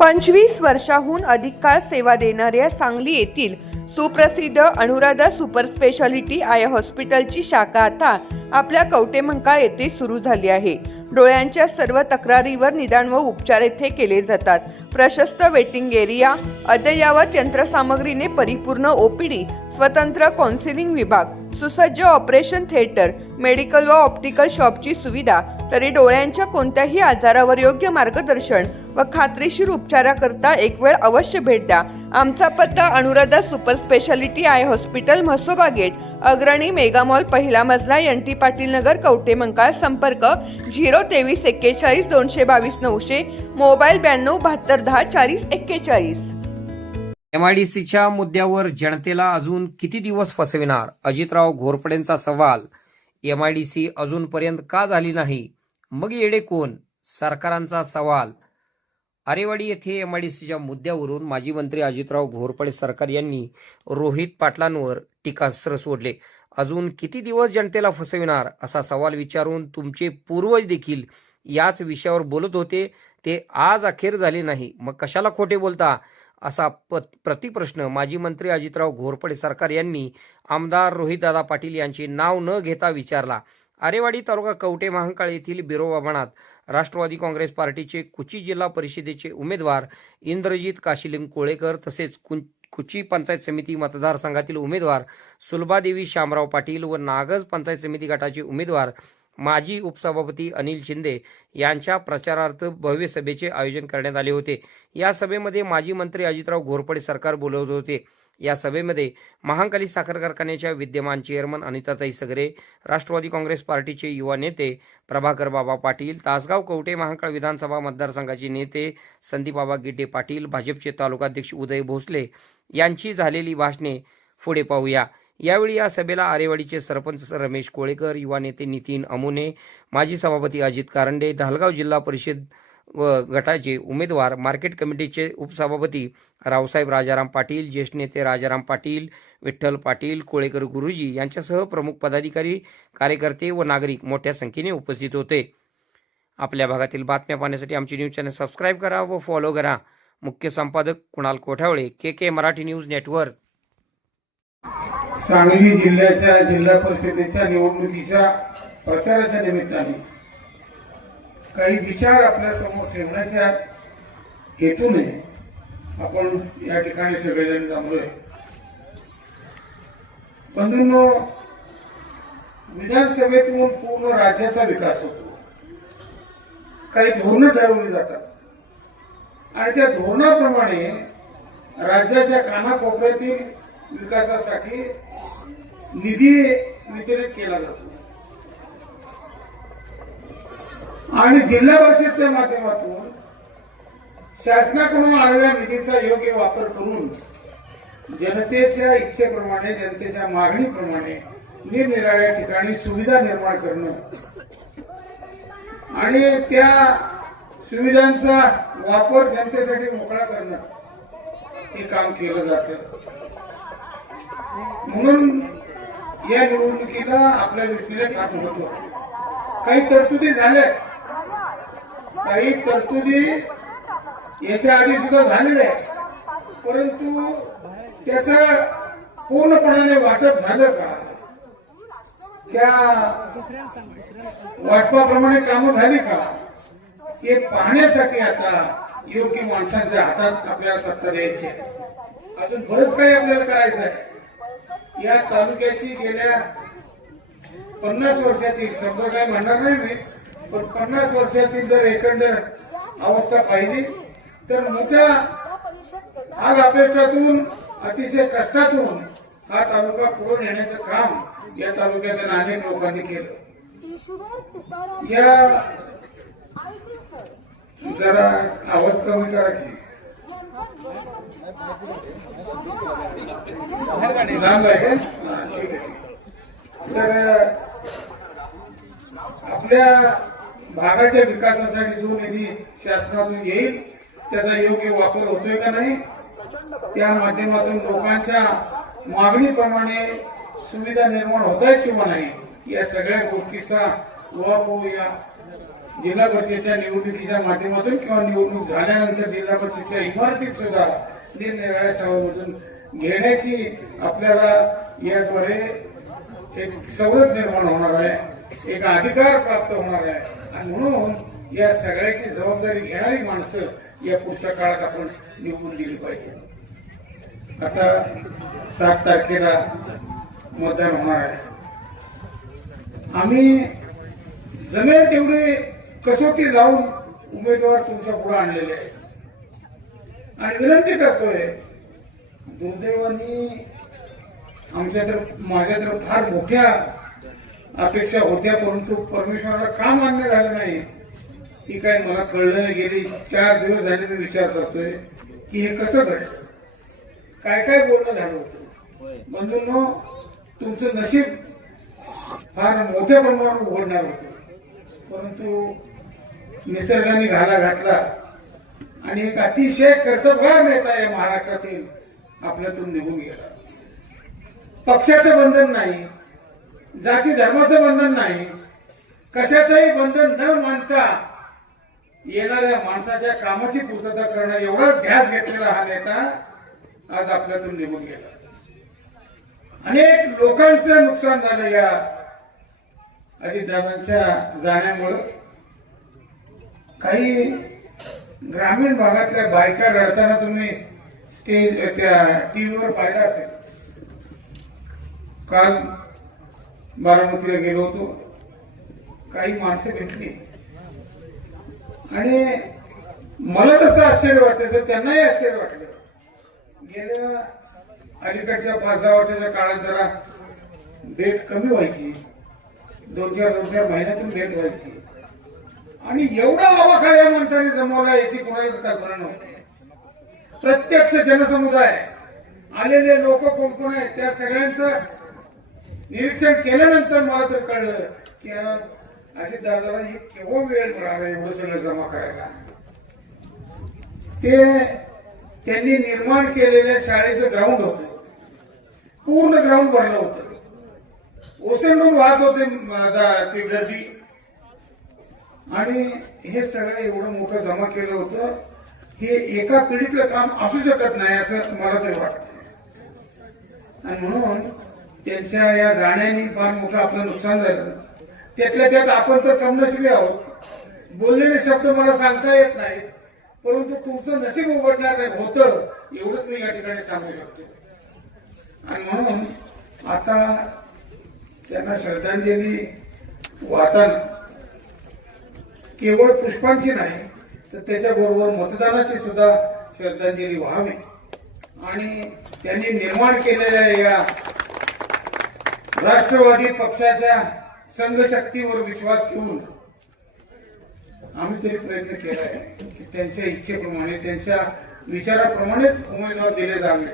25 वर्षाहून अधिक काळ सेवा देणाऱ्या सांगली येथील सुप्रसिद्ध अनुराधा सुपर स्पेशालिटी आय हॉस्पिटलची शाखा आता आपल्या कवटेमंकाळ येथे सुरू झाली आहे. डोळ्यांच्या सर्व तक्रारीवर निदान व उपचार येथे केले जातात. प्रशस्त वेटिंग एरिया, अद्ययावत यंत्रसामग्रीने परिपूर्ण ओपीडी, स्वतंत्र काउन्सिलिंग विभाग, सुसज्ज ऑपरेशन थिएटर, मेडिकल व ऑप्टिकल शॉपची सुविधा, तरी डोळ्यांच्या कोणत्याही आजारावर योग्य मार्गदर्शन व खात्रीशीर उपचाराकरता एक वेळ अवश्य भेट द्या. आमचा पत्ता Anuradha super speciality eye hospital, Mhasoba gate, Agrani mega mall, पहिला मजला, NT पाटील नगर, कवटेमंकाळ. संपर्क 023 41 222 900, मोबाईल 92 72 10 40 41. MIDCच्या मुद्द्यावर जनतेला अजून किती दिवस फसविणार? अजितराव घोरपडेंचा सवाल. MIDC अजूनपर्यंत का झाली नाही? मग येडे कोण? सरकारांचा सवाल. आरेवाडी येथे MIDCच्या मुद्द्यावरून माजी मंत्री अजितराव घोरपडे सरकार यांनी रोहित पाटलांवर टीकास्त्र सोडले. अजून किती दिवस जनतेला फसविणार असा सवाल विचारून तुमचे पूर्वज देखील याच विषयावर बोलत होते, ते आज अखेर झाले नाही. मग कशाला खोटे बोलता असा प्रतिप्रश्न माजी मंत्री अजितराव घोरपडे सरकार यांनी आमदार रोहितदादा पाटील यांचे नाव न घेता विचारला. आरेवाडी तालुका कवटे महांकाळ येथील बिरोबा बनात राष्ट्रवादी काँग्रेस पार्टीचे कुची जिल्हा परिषदेचे उमेदवार इंद्रजित काशिलिंग कोळेकर, तसेच कुची पंचायत समिती मतदारसंघातील उमेदवार सुलभादेवी शामराव पाटील व नागज पंचायत समिती गटाचे उमेदवार माजी उपसभापती अनिल शिंदे यांच्या प्रचारार्थ भव्य सभेचे आयोजन करण्यात आले होते. या सभेमध्ये माजी मंत्री अजितराव घोरपडे सरकार बोलवत होते. या सभेमध्ये महांकाली साखर कारखान्याच्या विद्यमान चेअरमन अनिताताई सगरे, राष्ट्रवादी काँग्रेस पार्टीचे युवा नेते प्रभाकर बाबा पाटील, तासगाव कवटे महांकाळ विधानसभा मतदारसंघाचे नेते संदीपबाबा गिड्डे पाटील, भाजपचे तालुकाध्यक्ष उदय भोसले यांची झालेली भाषणे पुढे पाहूया. यावेळी या सभेला आरेवाडीचे सरपंच रमेश कोळेकर, युवा नेते नितीन अमुने, माजी सभापती अजित कारंडे, ढालगाव जिल्हा परिषद व गटाचे उमेदवार, मार्केट कमिटीचे उपसभापती रावसाहेब राजाराम पाटील, ज्येष्ठ नेते राजाराम पाटील, विठ्ठल पाटील, कोळेकर गुरुजी यांच्यासह प्रमुख पदाधिकारी, कार्यकर्ते व नागरिक मोठ्या संख्येने उपस्थित होते. आपल्या भागातील बातम्या पाहण्यासाठी आमचे न्यूज चॅनल सबस्क्राईब करा व फॉलो करा. मुख्य संपादक Kunal Kothawale, KK Marathi news network. Sangli जिल्ह्याच्या जिल्हा परिषदेच्या निवडणुकीच्या प्रचाराच्या निमित्ताने काही विचार आपल्या समोर ठेवण्याच्या हेतूने आपण या ठिकाणी सगळेजण जमलोय. बंधूंनो, विधानसभेतून पूर्ण राज्याचा विकास होतो. काही धोरणं ठरवली जातात आणि त्या धोरणाप्रमाणे राज्याच्या कानाकोपऱ्यातील विकासासाठी निधी वितरित केला जातो आणि जिल्हा परिषदेच्या माध्यमातून शासनाकडून आलेल्या निधीचा योग्य वापर करून जनतेच्या इच्छेप्रमाणे, जनतेच्या मागणीप्रमाणे निरनिराळ्या ठिकाणी सुविधा निर्माण करणं आणि त्या सुविधांचा वापर जनतेसाठी मोकळा करणं हे काम केलं जातं. म्हणून या निवडणुकीला आपल्या दृष्टीने काम होतो. काही तरतुदी झाल्या, काही तरतुदी याच्या आधी सुद्धा झालेल्या आहेत, परंतु त्याचं पूर्णपणाने वाटप झालं का, त्या वाटपाप्रमाणे कामं झाली का, हे पाहण्यासाठी आता योग्य माणसांच्या हातात आपल्याला सत्ता द्यायची आहे. अजून बरंच काही आपल्याला करायचं आहे. या तालुक्याची गेल्या 50 वर्षातील, समजा काय म्हणणार नाही मी, पण 50 वर्षातील जर एकंदर अवस्था पाहिली तर मोठ्या आग अपेक्षातून, अतिशय कष्टातून हा तालुका पुढे नेण्याचं काम या तालुक्यातील अनेक लोकांनी केलं. या जरा आवाज कमी करा की तर आपल्या भागाच्या विकासासाठी जो निधी शासनातून येईल त्याचा योग्य वापर होतोय का नाही, त्या माध्यमातून लोकांच्या मागणीप्रमाणे सुविधा निर्माण होत आहेत किंवा नाही, या सगळ्या गोष्टीचा उहापोह या जिल्हा परिषदेच्या निवडणुकीच्या माध्यमातून किंवा निवडणूक झाल्यानंतर जिल्हा परिषदेच्या इमारतीत सुद्धा निरनिराळ्या सभामधून घेण्याची आपल्याला याद्वारे एक सवलत निर्माण होणार आहे, एक अधिकार प्राप्त होणार आहे आणि म्हणून या सगळ्याची जबाबदारी घेणारी माणसं या पुढच्या काळात आपण निवडून दिली पाहिजे. आता 7 तारखेला मतदान होणार आहे. आम्ही जमेल तेवढे कसोटी लावून उमेदवार तुमच्या पुढे आणलेले आहेत आणि विनंती करतोय, दुर्दैवाने माझ्या तर फार मोठ्या अपेक्षा होत्या, परंतु परमेश्वराला का मान्य झालं नाही ही काय मला कळलं नाही. गेली 4 दिवस झाले मी विचार करतोय की हे कसं घडलं, काय काय बोलणं झालं होतं. बंधूंनो, तुमचं नशीब फार मोठ्या प्रमाणावर उघडणार होतं, परंतु निसर्गाने घाला घातला आणि एक अतिशय कर्तबगार नेता या महाराष्ट्रातील आपल्यातून निघून गेला. पक्षाचं बंधन नाही, जाती धर्माचं बंधन नाही, कशाचंही बंधन न मानता येणाऱ्या माणसाच्या कामाची पूर्तता करणं एवढाच ध्यास घेतलेला हा नेता आज आपल्यातून निघून गेला. अनेक लोकांचं नुकसान झालं या अजितदादांच्या जाण्यामुळं. काही ग्रामीण भागातल्या बायका रडताना तुम्ही त्या टीव्हीवर पाहिलं असेल. काल बारामतीला गेलो होतो, काही माणसं भेटली आणि मला तसं आश्चर्य वाटायचं, त्यांनाही आश्चर्य वाटलं. गेल्या अलीकडच्या 5-10 वर्षाच्या काळात जरा भेट कमी व्हायची, 2-4 महिन्यातून भेट व्हायची आणि एवढा आवाका या माणसाने जमवला याची कोणालाच कल्पना नव्हती. प्रत्यक्ष जनसमुदाय आलेले लोक कोण कोण आहेत त्या सगळ्यांचं निरीक्षण केल्यानंतर मला तर कळलं की अजितदादाला केव्हा वेळ मिळाला एवढं सगळं जमा करायला. ते त्यांनी निर्माण केलेल्या शाळेचं ग्राउंड होतं, पूर्ण ग्राउंड भरलं होतं, ओसंडून वाहत होते ते गर्दी आणि हे सगळं एवढं मोठं जमा केलं होतं. हे एका पिढीतलं काम असू शकत नाही असं मला तरी वाटतं आणि म्हणून त्यांच्या या जाण्याने फार मोठं आपलं नुकसान झालं. त्यातल्या त्यात आपण तर कमनशिबी आहोत, बोललेले शब्द मला सांगता येत नाही, परंतु तुमचं नशीब उघडणार नाही होतं एवढंच मी या ठिकाणी सांगू शकतो. आणि म्हणून आता त्यांना श्रद्धांजली वाहताना केवळ पुष्पांची नाही तर त्याच्याबरोबर मतदानाची सुद्धा श्रद्धांजली व्हावी आणि त्यांनी निर्माण केलेल्या या राष्ट्रवादी पक्षाच्या संघशक्तीवर विश्वास ठेवून आम्ही तरी प्रयत्न केला आहे की त्यांच्या इच्छेप्रमाणे त्यांच्या विचाराप्रमाणेच उमेदवार दिले जावे.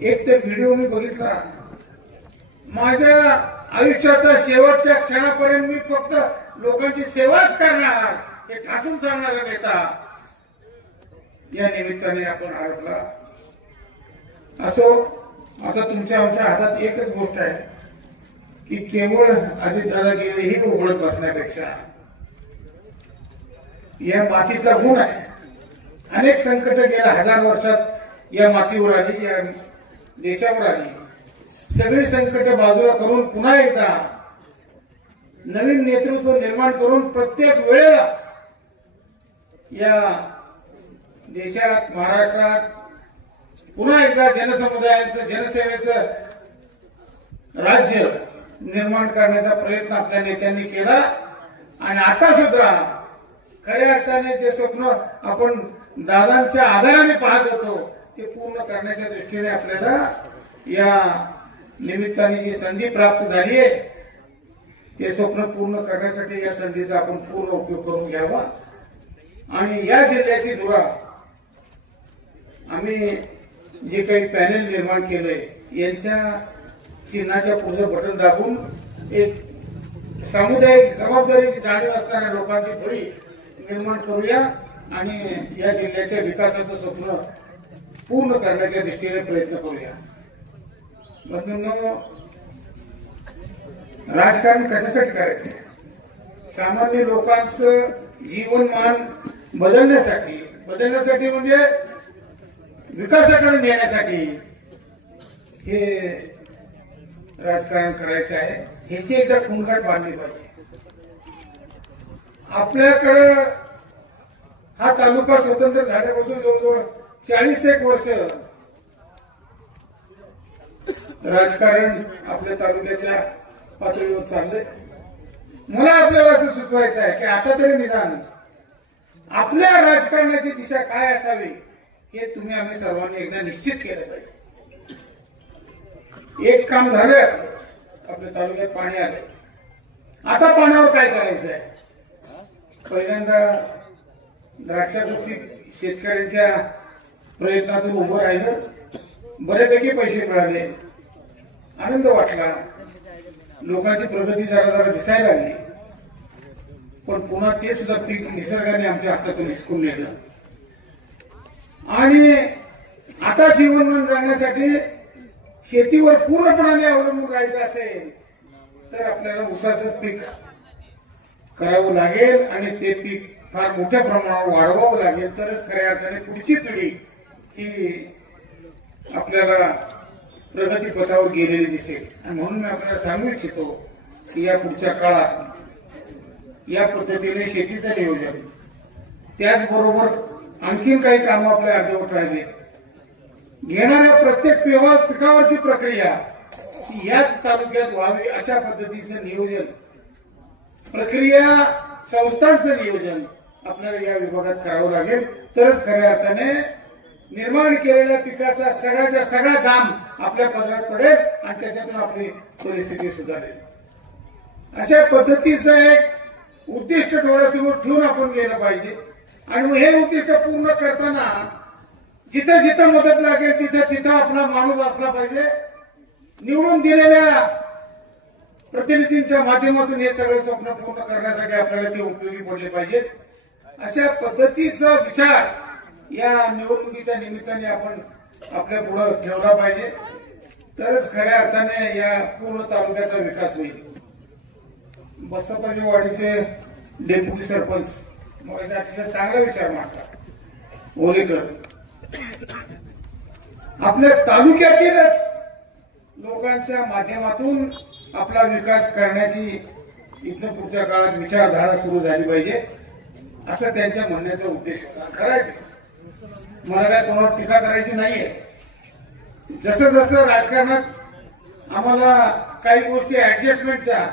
एक तर व्हिडिओ मी बघितला, माझ्या आयुष्याच्या शेवटच्या क्षणापर्यंत मी फक्त लोकांची सेवाच करणार हे ठासून सांगणारा नेता या निमित्ताने आपण हरपला. असो, आता तुमच्या आमच्या हातात एकच गोष्ट आहे की केवळ अजितदादा गेले हे उघडत बसण्यापेक्षा या मातीतला गुण आहे. अनेक संकट गेल्या 1000 वर्षात या मातीवर आली, या देशावर आली. सगळी संकट बाजूला करून पुन्हा एकदा नवीन नेतृत्व निर्माण करून प्रत्येक वेळेला या देशात महाराष्ट्रात पुन्हा एकदा जनसमुदायाचं जनसेवेचं राज्य निर्माण करण्याचा प्रयत्न आपल्या नेत्यांनी केला आणि आता सुद्धा खऱ्या अर्थाने जे स्वप्न आपण दादांच्या आधाराने पाहत होतो ते पूर्ण करण्याच्या दृष्टीने आपल्याला या निमित्ताने जी संधी प्राप्त झाली आहे ते स्वप्न पूर्ण करण्यासाठी या संधीचा आपण पूर्ण उपयोग करून घ्यावा आणि या जिल्ह्याची धुरा आम्ही जे काही पॅनेल निर्माण केलंय यांच्या चिन्हाच्या पुढे बटन दाबून एक सामुदायिक जबाबदारीची जाणीव असणाऱ्या लोकांची फळी निर्माण करूया आणि या जिल्ह्याच्या विकासाचं स्वप्न पूर्ण करण्याच्या दृष्टीने प्रयत्न करूया. बंधूंनो, राजकारण कशासाठी करायचंय? सामान्य लोकांचं जीवनमान बदलण्यासाठी म्हणजे विकासाकडे नेण्यासाठी हे राजकारण करायचं आहे. ह्याची एकदा खुणगाट बांधली पाहिजे. आपल्याकडं हा तालुका स्वतंत्र झाल्यापासून जवळजवळ 40 वर्ष राजकारण आपल्या तालुक्याच्या पातळीवर चाललंय. मला आपल्याला असं सुचवायचं आहे की आता तरी निदान आपल्या राजकारणाची दिशा काय असावी हे तुम्ही आम्ही सर्वांनी एकदा निश्चित केलं पाहिजे. एक काम झालं, आपल्या तालुक्यात पाणी आलंय. आता पाण्यावर काय करायचं आहे? पहिल्यांदा द्राक्षाचं पीक शेतकऱ्यांच्या प्रयत्नातून उभं राहिलं, बऱ्यापैकी पैसे मिळाले, आनंद वाटला, लोकांची प्रगती जरा दिसायला लागली. पण पुन्हा ते सुद्धा पीक निसर्गाने आमच्या हातातून हिसकून नेलं. आणि आता जीवनमान जगण्यासाठी शेतीवर पूर्णपणे अवलंबून राहायचं असेल तर आपल्याला ऊसाचंच पीक करावं लागेल आणि ते पीक फार मोठ्या प्रमाणावर वाढवावं लागेल. तरच खऱ्या अर्थाने पुढची पिढी ही आपल्याला प्रगतीपथावर गेलेली दिसेल. आणि म्हणून मी आपल्याला सांगू इच्छितो की या पुढच्या काळात या पद्धतीने शेतीचं नियोजन, त्याचबरोबर आणखीन काही कामं आपल्या अर्धवट राहिले, घेणाऱ्या प्रत्येक पिकावरची प्रक्रिया ही याच तालुक्यात व्हावी अशा पद्धतीचं नियोजन, प्रक्रिया संस्थांचं नियोजन आपल्याला या विभागात करावं लागेल. तरच खऱ्या अर्थाने निर्माण केलेल्या पिकाचा सगळ्याचा सगळा दाम आपल्या पदरात पडेल आणि त्याच्यातून आपली परिस्थिती सुधारेल. अशा पद्धतीचं एक उद्दिष्ट डोळ्यासमोर ठेवून आपण गेलं पाहिजे. आणि मग हे उद्दिष्ट पूर्ण करताना जिथं जिथं मदत लागेल तिथं आपला माणूस असला पाहिजे. निवडून दिलेल्या प्रतिनिधींच्या माध्यमातून हे सगळे स्वप्न पूर्ण करण्यासाठी आपल्याला ते उपयोगी पडले पाहिजे. अशा पद्धतीचा विचार या निवडणुकीच्या निमित्ताने आपण आपल्या पुढे ठेवला पाहिजे. तरच खऱ्या अर्थाने या पूर्ण तालुक्याचा विकास होईल. बसपाची वाडीचे डेप्युटी सरपंच अतिशय चांगला विचार मांडतात ओलेकर. आपल्या तालुक्यातीलच लोकांच्या माध्यमातून आपला विकास करण्याची इथं पुढच्या काळात विचारधारा सुरू झाली पाहिजे असं त्यांच्या म्हणण्याचा उद्देश होता. खरंच मला काय कोणावर टीका करायची नाहीये. जसं जसं राजकारणात आम्हाला काही गोष्टी ऍडजस्टमेंटच्या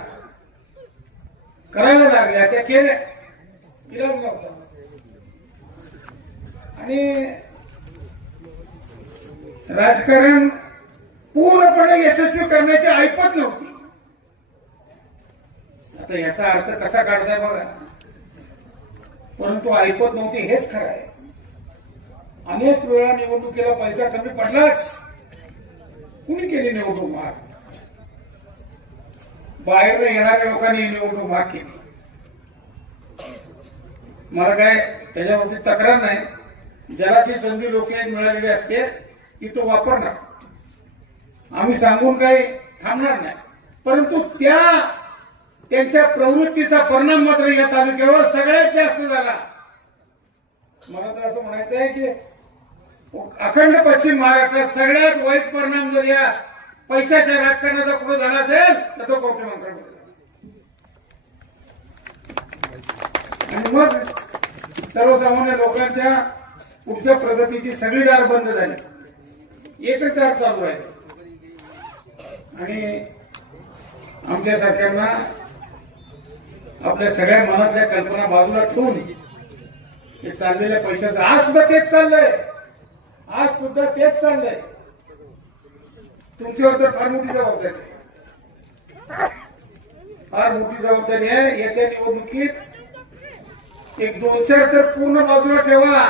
करायला लागल्या त्या केल्या, इलाज नव्हता. आणि राजकारण पूर्णपणे यशस्वी करण्याची ऐपत नव्हती. आता याचा अर्थ कसा काढताय बघा. परंतु ऐपत नव्हती हेच खरं आहे. अनेक वेळा निवडणुकीला पैसा कमी पडलाच. कुणी केली निवडणूक महाग? बाहेर येणाऱ्या लोकांनी निवडणूक महाग केली. मला काय त्याच्यावरती तक्रार नाही. ज्याला ती संधी लोकशाहीत मिळालेली असते ती तो वापरणार. आम्ही सांगून काही थांबणार नाही. परंतु त्यांच्या प्रवृत्तीचा परिणाम मात्र या तालुक्यावर सगळ्यात जास्त झाला. मला तर असं म्हणायचं आहे की अखंड पश्चिम महाराष्ट्रात सगळ्यात वाईट परिणाम जर या पैशाच्या राजकारणाचा पुढे झाला असेल तर तो कवटेमंकाळ. आणि मग सर्वसामान्य लोकांच्या पुढच्या प्रगतीची सगळी दार बंद झाली. एकच दार चालू आहे. आणि आमच्या सरकारना आपल्या सगळ्या मनातल्या कल्पना बाजूला ठेवून हे चाललेल्या पैशाचं आज सुद्धा तेच चाललंय. तुमच्यावर तर फार मोठी जबाबदारी आहे. येत्या निवडणुकीत एक 2-4 तर पूर्ण बाजूला ठेवा,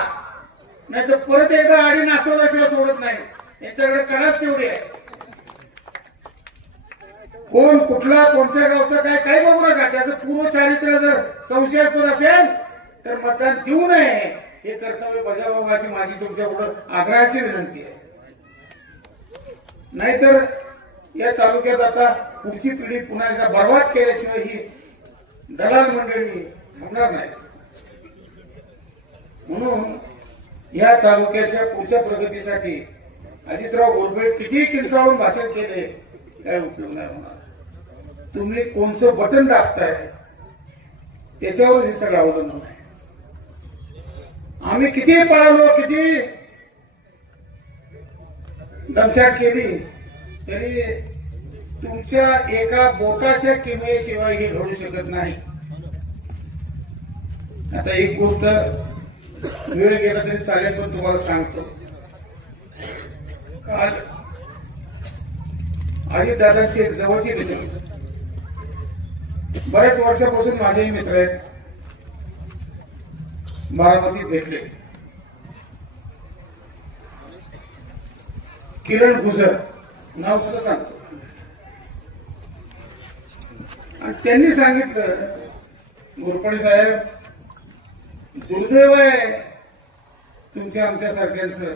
नाही तर परत एकदा आडी नासवल्याशिवाय सोडत नाही. यांच्याकडे कडाच तेवढी आहे. कोण कुठला कोणत्या गावचा काय बघू नका. त्याचं पूर्व चारित्र्य जर संशयास्पद असेल तर मतदान देऊ नये. हे कर्तव्य बजावावं अशी माझी तुमच्या पुढे आग्रहाची विनंती आहे. नाहीतर या तालुक्यात आता पुढची पिढी पुन्हा एकदा बर्बाद केल्याशिवाय ही दलाल मंडळी थांबणार नाही. म्हणून या तालुक्याच्या पुढच्या प्रगतीसाठी अजितराव घोरपडे किती किंचाळून भाषण केले काय उपयोग नाही होणार. तुम्ही कोणचं बटन दाबताय त्याच्यावर हे सगळं अवलंबून आहे. आम्ही किती पळालो, किती दमछाक केली तरी तुमच्या एका बोटाच्या किमयेशिवाय हे घडू शकत नाही. आता एक गोष्ट वेळ गेला तरी चालेल पण तुम्हाला सांगतो. काल अजितदादांची एक जवळची मित्र, बऱ्याच वर्षापासून माझेही मित्र आहेत, बारामतीत भेटले. किरण गुजर नाव सुद्धा सांगतो. आणि त्यांनी सांगितलं, घोरपडे साहेब दुर्दैव आहे तुमच्या आमच्या सारख्यांचं.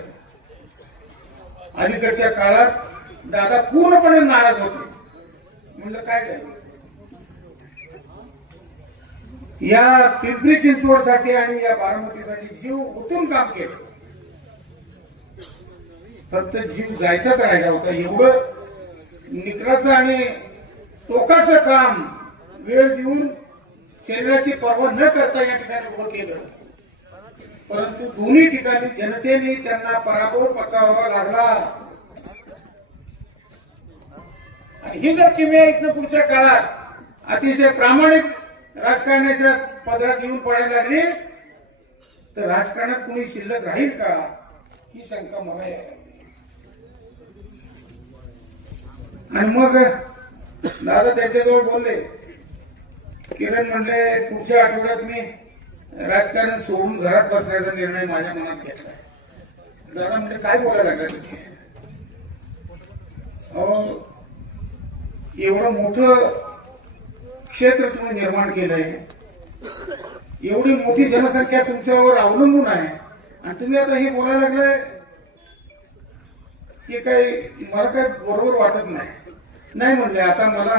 अलीकडच्या काळात दादा पूर्णपणे नाराज होते. म्हणलं काय झालं? या पिंपरी चिंचवडसाठी आणि या बारामतीसाठी जीव ओतून काम केलं. फक्त जीव जायचाच राहिला होता. एवढं निकराचं आणि टोकाचं काम वेळ देऊन शरीराची पर्वा न करता या ठिकाणी उभं केलं. परंतु दोन्ही ठिकाणी जनतेने त्यांना पराभव पचावावा लागला. आणि ही जर किमया इथनं पुढच्या काळात अतिशय प्रामाणिक राजकारणाच्या पदरात येऊन पडायला लागली तर राजकारणात कुणी शिल्लक राहील का ही शंका मला यायला लागली. आणि मग दादा त्यांच्याजवळ बोलले. किरण म्हणले पुढच्या आठवड्यात मी राजकारण सोडून घरात बसण्याचा निर्णय माझ्या मनात घेतलाय. दादा म्हणजे काय बोलायला लागला तुम्ही? एवढं मोठं क्षेत्र तुम्ही निर्माण केलंय, एवढी मोठी जनसंख्या तुमच्यावर अवलंबून आहे आणि तुम्ही आता हे बोलायला लागलाय हे काही मला काही बरोबर वाटत नाही. नाही म्हणले आता मला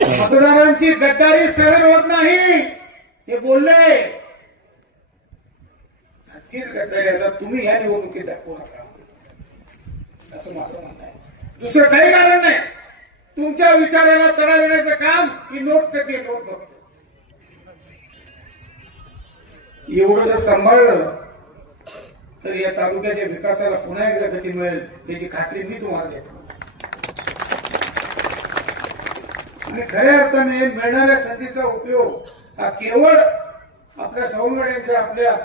मतदारांची गद्दारी सहन होत नाही हे बोलले. तीच गद्दारी आता तुम्ही या निवडणुकीत दाखवू नका असं माझं म्हणणं आहे. दुसरं काही कारण नाही. तुमच्या विचाराला तडा देण्याचं काम ही नोट करते. नोट बघते एवढं जर सांभाळलं तर या तालुक्याच्या विकासाला पुन्हा एकदा गती मिळेल याची खात्री मी तुम्हाला देतो. आणि खऱ्या अर्थाने मिळणाऱ्या संधीचा उपयोग हा केवळ आपल्या सवंगड्यांच्या आपल्या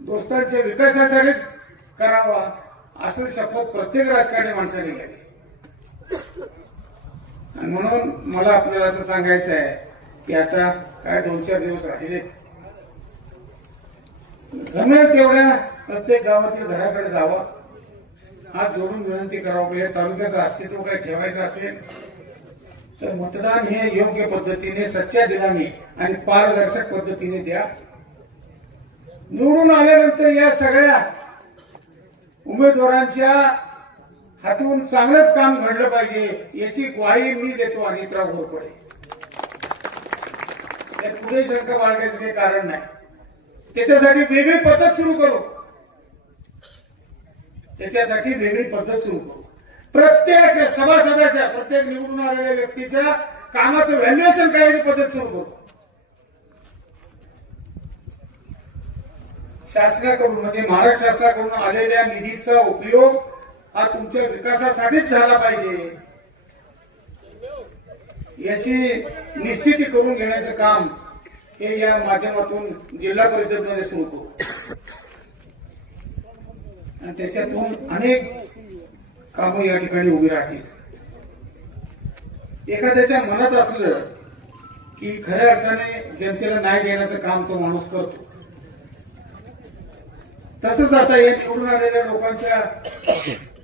दोस्तांच्या विकासासाठीच करावा असं शपथ प्रत्येक राजकारणी माणसाने घ्यावी. आणि म्हणून मला आपल्याला असं सांगायचं आहे की आता काय 2-4 दिवस राहिले, जमेल तेवढ्या प्रत्येक गावातील घराकडे जावा, हात जोडून विनंती करावं. या तालुक्याचं अस्तित्व काय ठेवायचं असेल तर मतदान हे योग्य पद्धतीने सच्च्या दिलाने आणि पारदर्शक पद्धतीने द्या. निवडून आल्यानंतर या सगळ्या उमेदवारांच्या हातून चांगलंच काम घडलं पाहिजे याची ग्वाही मी देतो अजितराव घोरपडे. त्यात पुढे शंका बाळगायचं काही कारण नाही. त्याच्यासाठी वेगळी पद्धत सुरू करू. प्रत्येक सभासदाच्या, प्रत्येक निवडून आलेल्या व्यक्तीच्या कामाचं व्हॅल्युएशन करायची पद्धत सुरू करू. शासनाकडून म्हणजे महाराष्ट्र शासनाकडून आलेल्या निधीचा उपयोग हा तुमच्या विकासासाठीच झाला पाहिजे याची निश्चिती करून घेण्याचं काम हे या माध्यमातून जिल्हा परिषदेमध्ये सुरू करू. आणि त्याच्यातून अनेक कामं या ठिकाणी उभी राहतील. एखाद्याच्या मनात असलं की खऱ्या अर्थाने जनतेला न्याय देण्याचं काम तो माणूस करतो. तसंच आता या निवडून आलेल्या लोकांच्या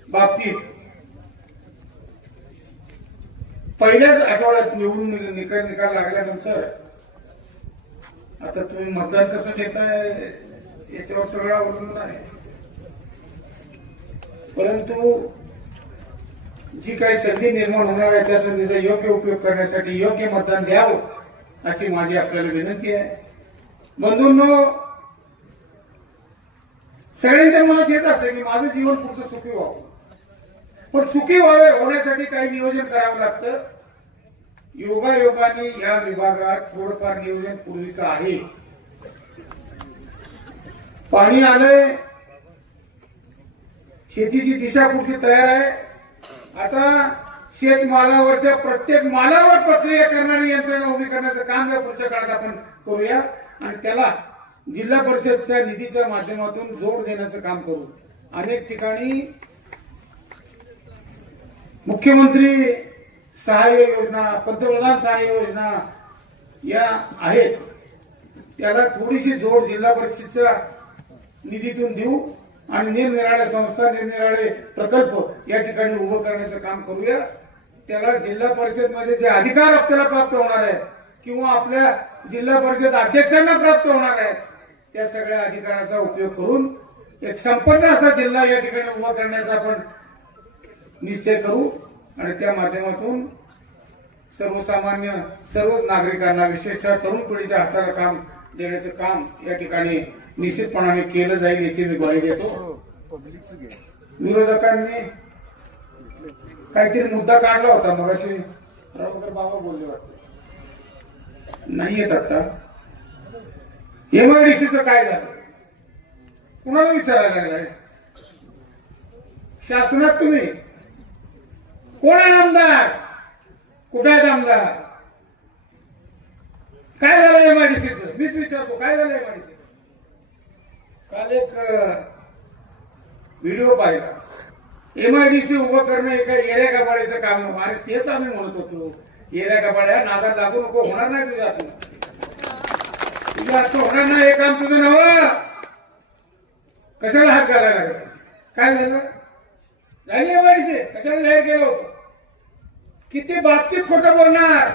बाबतीत पहिल्याच आठवड्यात निवडून निकाल लागल्यानंतर आता तुम्ही मतदान कसं देताय याच्यावर सगळं अवलंबून आहे. परंतु जी काही संधी निर्माण होणार आहे त्या संधीचा योग्य उपयोग करण्यासाठी योग्य मतदान द्यावं अशी माझी आपल्याला विनंती आहे. बंधूंनो, सगळ्यांच्या मनात येत असते की माझं जीवन पुढचं सुखी व्हावं, पण सुखी होण्यासाठी काही नियोजन करावं लागतं. योगायोगाने या विभागात थोडंफार नियोजन पूर्वीचं आहे. पाणी आलंय, शेतीची दिशा पुढची तयार आहे. आता शेतमालावरच्या प्रत्येक मालावर प्रक्रिया करणारी यंत्रणा उभी करण्याचं काम या पुढच्या काळात आपण करूया आणि त्याला जिल्हा परिषदच्या निधीच्या माध्यमातून जोड देण्याचं काम करू. अनेक ठिकाणी मुख्यमंत्री सहाय्य योजना, पंतप्रधान सहाय्य योजना या आहेत, त्याला थोडीशी जोड जिल्हा परिषदच्या निधीतून देऊ आणि निरनिराळ्या संस्था, निरनिराळे प्रकल्प या ठिकाणी उभं करण्याचं काम करूया. त्याला जिल्हा परिषदमध्ये जे अधिकार आपल्याला प्राप्त होणार आहेत किंवा आपल्या जिल्हा परिषद अध्यक्षांना प्राप्त होणार आहेत, त्या सगळ्या अधिकाराचा उपयोग करून एक संपन्न असा जिल्हा या ठिकाणी उभा करण्याचा आपण निश्चय करू आणि त्या माध्यमातून सर्वसामान्य सर्वच नागरिकांना, विशेषतः तरुण पिढीच्या हाताला काम देण्याचं काम या ठिकाणी निश्चितपणाने केलं जाईल याची मी ग्वाही देतो. विरोधकांनी काहीतरी मुद्दा काढला होता मगाशी, रावकर बाबा बोलले वाटतं, नाही येत आता. एमआयडीसीचं काय झालं, कुणाला विचारायला लागलाय? शासनात तुम्ही कोण आहे आमदार, कुठे आहेत आमदार? काय झालं एमआयडीसीचं? मीच विचारतो, काय झालं एमआयडीसीचं? काल एक व्हिडिओ पाहिला, एमआयडीसी उभं करणं एका एरिया कबाड्याचं काम नव्हतं. अरे तेच आम्ही म्हणत होतो, एरिया कबाड्या नादात लागू नको, होणार नाही तुझ्या हातून, तुझ्या हातून होणार नाही हे काम तुझं नवं. कशाला हात घालायला लागला? काय झालं? झाली एमआयडीसी, कशाला जाहीर केलं होतं? किती बाबतीत खोटं बोलणार?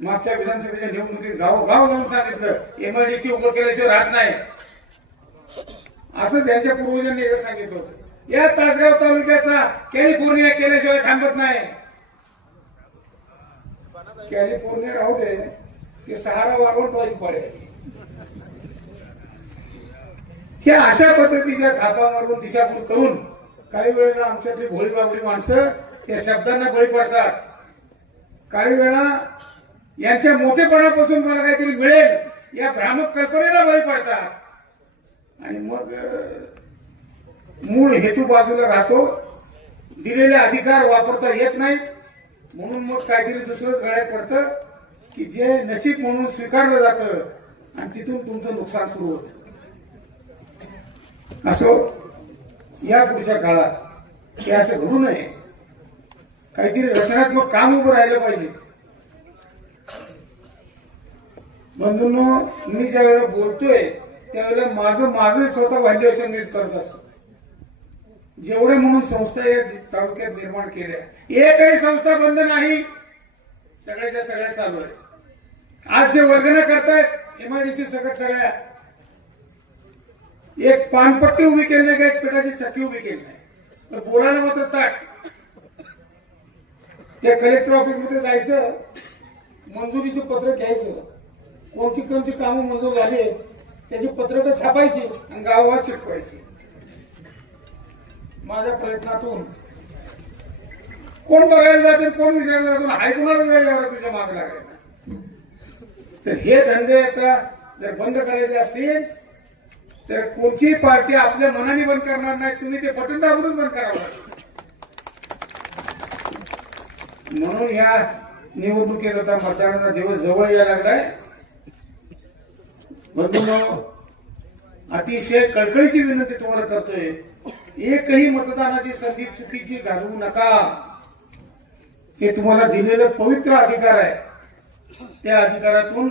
मागच्या विधानसभेच्या निवडणुकीत गाव जाऊन सांगितलं एमआयडीसी उभं केल्याशिवाय राहत नाही, असं त्यांच्या पूर्वजांनी सांगितलं होतं. या तासगाव तालुक्याचा कॅलिफोर्निया केल्याशिवाय थांबत नाही. कॅलिफोर्निया राहू दे, ते सहारा वारवून पाहिजे पडेल. या अशा पद्धतीच्या थापा मारून दिशाभूल करून काही वेळेला आमच्यातली भोळी बाबळी माणसं त्या शब्दांना बळी पडतात. काही वेळा यांच्या मोठेपणापासून मला काहीतरी मिळेल या भ्रामक कल्पनेला बळी पडतात आणि मग मूळ हेतू बाजूला राहतो. दिलेले अधिकार वापरता येत नाहीत म्हणून मग काहीतरी दुसरंच गळ्यात पडतं की जे नशीब म्हणून स्वीकारलं जातं आणि तिथून तुमचं नुकसान सुरू होतं. असं या पुढच्या काळात हे असं घडू नये. काहीतरी रचनात्मक काम उभं राहिलं पाहिजे. बंधूंनो, मी ज्या वेळेला बोलतोय त्यावेळेला माझं स्वतः व्हॅल्युएशन मी करत असतो. जेवढे म्हणून संस्था या तालुक्यात निर्माण केल्या, एकही संस्था बंद नाही, सगळ्याच्या सगळ्या चालू आहे. आज जे वर्गना करतायत एमआयडीसी सकट सगळ्या, एक पानपट्टी उभी केली नाही, एक पेटाची चक्की उभी केली नाही, तर बोलायला मात्र ताट. त्या कलेक्टर ऑफिसमध्ये जायचं, मंजुरीचे पत्र घ्यायचं, कोणती कामं मंजूर झाली त्याची पत्रकं छापायची आणि गावात चिटकवायची. माझ्या प्रयत्नातून कोण बघायला जाते, कोण विचारला जातो, हाय कुणाला वेळ एवढा तुझ्या मागे लागायला. तर हे धंदे आता जर बंद करायचे असतील तर कोणतीही पार्टी आपल्या मनाने बंद करणार नाही, तुम्ही ते बटन दाबूनच बंद करावं लागेल. म्हणून ह्या निवडणुकीत आता मतदानाचा दिवस जवळ यायला लागलाय. बंधूंनो, अतिशय कळकळीची विनंती तुम्हाला करतोय, एकही मतदानाची संधी चुकीची घालवू नका. हे तुम्हाला दिलेलं पवित्र अधिकार आहे. त्या अधिकारातून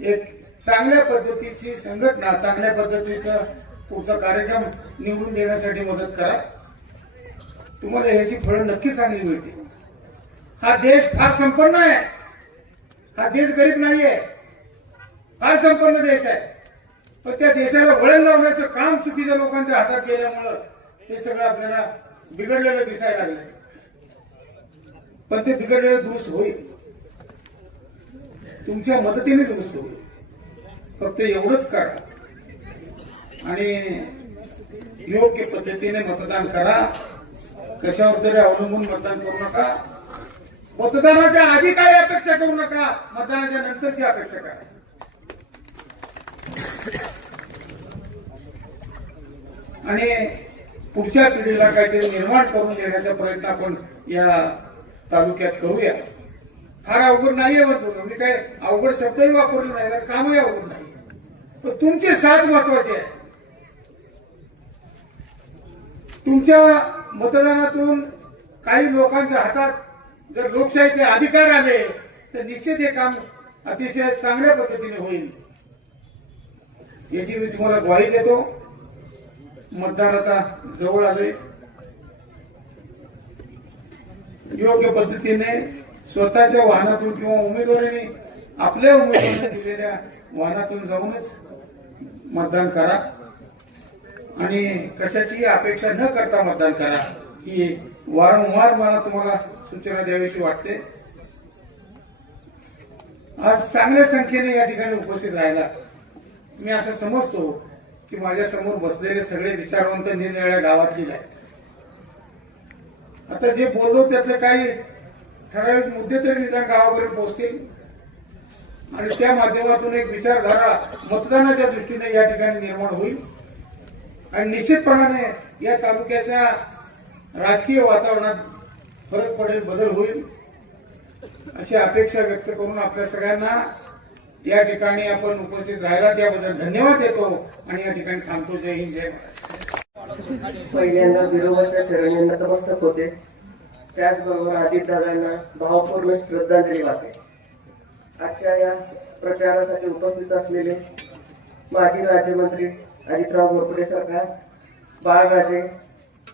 एक चांगल्या पद्धतीची संघटना, चांगल्या पद्धतीचा पुढचा कार्यक्रम निवडून देण्यासाठी मदत करा. तुम्हाला ह्याची फळं नक्की चांगली मिळतील. हा देश फार संपन्न आहे, हा देश गरीब नाहीये, फार संपन्न देश आहे. पण त्या देशाला वळण लावण्याचं काम चुकीच्या लोकांच्या हातात गेल्यामुळं हे सगळं आपल्याला बिघडलेलं दिसायला लागलंय. पण ते बिघडलेलं दुरुस्त होईल. तुमच्या मदतीनेच वस्तू होईल. फक्त एवढंच करा आणि योग्य पद्धतीने मतदान करा. कशावर तरी अवलंबून मतदान करू नका. मतदानाच्या आधी काही अपेक्षा करू नका, मतदानाच्या नंतरची अपेक्षा करा. आणि पुढच्या पिढीला काहीतरी निर्माण करून देण्याचा प्रयत्न आपण या तालुक्यात करूया. फार अवघड नाहीये म्हणतो मी, काय अवघड शब्दही वापरले नाही कारण कामही अवघड नाही, पण तुमची साथ महत्वाची आहे. तुमच्या मतदानातून काही लोकांच्या हातात जर लोकशाहीचे अधिकार आले तर निश्चित हे काम अतिशय चांगल्या पद्धतीने होईल याची मी तुम्हाला ग्वाही देतो. मतदान आता जवळ आले. योग्य पद्धतीने स्वतःच्या वाहनातून किंवा उमेदवारांनी आपल्या उमेदवारांनी दिलेल्या वाहनातून जाऊनच मतदान करा आणि कशाची अपेक्षा न करता मतदान करा ही वारंवार मला तुम्हाला सूचना द्यावीशी वाटते. आज चांगल्या संख्येने या ठिकाणी उपस्थित राहिला. मी असं समजतो की माझ्या समोर बसलेले सगळे विचारवंत निरनिराळ्या गावातील आहेत. आता जे बोललो त्यातले काही ठराविक मुद्दे तरी निदान गावापर्यंत पोहोचतील आणि त्या माध्यमातून एक विचारधारा मतदानाच्या दृष्टीने या ठिकाणी निर्माण होईल आणि निश्चितपणाने या तालुक्याच्या राजकीय वातावरणात फरक पडेल, बदल होईल अशी अपेक्षा व्यक्त करून आपल्या सगळ्यांना या ठिकाणी आपण उपस्थित राहिला त्याबद्दल धन्यवाद देतो आणि या ठिकाणी थांबतो. जय हिंद, जय महाराष्ट्र. पहिल्यांदा बिरोबाच्या चरणी नतमस्तक होते. त्याचबरोबर अजितदादांना भावपूर्ण श्रद्धांजली वाहते. आजच्या या प्रचारासाठी उपस्थित असलेले माजी राज्यमंत्री अजितराव घोरपडे सरकार, बाळराजे,